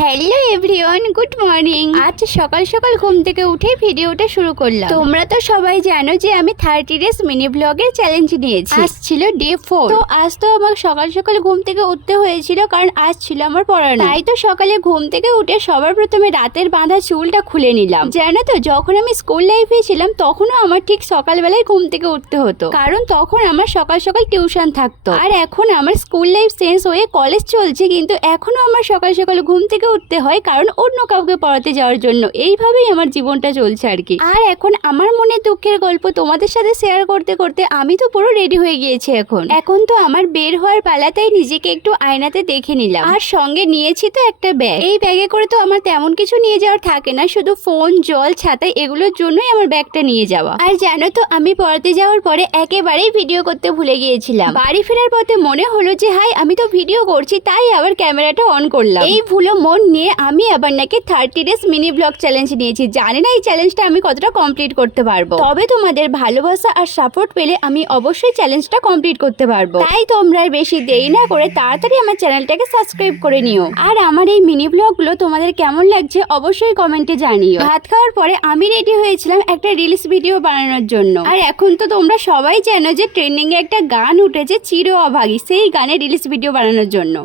Hello everyone, good morning. আজ সকাল সকাল ঘুম থেকে উঠে ভিডিওটা শুরু করলাম। তোমরা তো সবাই জানো যে আমি 30 ডেজ মিনি ব্লগের চ্যালেঞ্জ নিয়েছি। আজ ছিল ডে 4। তো আজ তো আমার সকাল সকাল ঘুম থেকে উঠতে হয়েছিল, কারণ আজ ছিল আমার পড়ানো। তাই তো সকালে ঘুম থেকে উঠে সবার প্রথমে রাতের বাঁধা চুলটা খুলে নিলাম। জানো তো, যখন আমি স্কুল লাইফে ছিলাম তখনও আমার ঠিক সকালবেলায় ঘুম থেকে উঠতে হতো, কারণ তখন আমার সকাল সকাল টিউশন থাকতো। আর এখন আমার স্কুল লাইফ শেষ হয়ে কলেজ চলছে, কিন্তু এখনো আমার সকাল সকাল ঘুম থেকে উঠতে হয়, কারণ অন্য কাউকে পড়াতে যাওয়ার জন্য। এইভাবেই আমার জীবনটা চলছে আর কি। আর এখন আমার মনে দুঃখের গল্প তোমাদের সাথে শেয়ার করতে করতে আমি তো পুরো রেডি হয়ে গিয়েছি। এখন তো আমার বের হওয়ার পালা, তাই নিজেকে একটু আয়নাতে দেখে নিলাম। আর সঙ্গে নিয়েছি তো একটা ব্যাগ। এই ব্যাগে করে তো আমার তেমন কিছু নিয়ে যাওয়ার থাকে না, শুধু ফোন, জল, ছাতা এগুলোর জন্যই আমার ব্যাগটা নিয়ে যাওয়া। আর জানো তো, আমি পড়াতে যাওয়ার পরে একেবারেই ভিডিও করতে ভুলে গিয়েছিলাম। বাড়ি ফেরার পথে মনে হলো যে হাই, আমি তো ভিডিও করছি, তাই আবার ক্যামেরাটা অন করলাম। এই ভুলো মন নিয়ে আমি আবার নাকি 30 ডেজ মিনি ব্লগ চ্যালেঞ্জ নিয়েছি। জানি না এই চ্যালেঞ্জটা আমি কতটা কমপ্লিট করতে পারবো, তবে তোমাদের ভালোবাসা আর সাপোর্ট পেলে আমি অবশ্যই চ্যালেঞ্জটা কমপ্লিট করতে পারবো। তাই তোমরা বেশি দেরি না করে তাড়াতাড়ি আমার চ্যানেলটাকে সাবস্ক্রাইব করে নিও। আর আমার এই মিনি ব্লগগুলো তোমাদের কেমন লাগছে অবশ্যই কমেন্টে জানিও। ভাত খাওয়ার পরে আমি রেডি হয়েছিলাম একটা রিলস ভিডিও বানানোর জন্য। আর এখন তো তোমরা সবাই জানো যে ট্রেন্ডিং এ একটা গান উঠেছে চির অভাগী, সেই গানে রিলস ভিডিও বানানোর জন্য।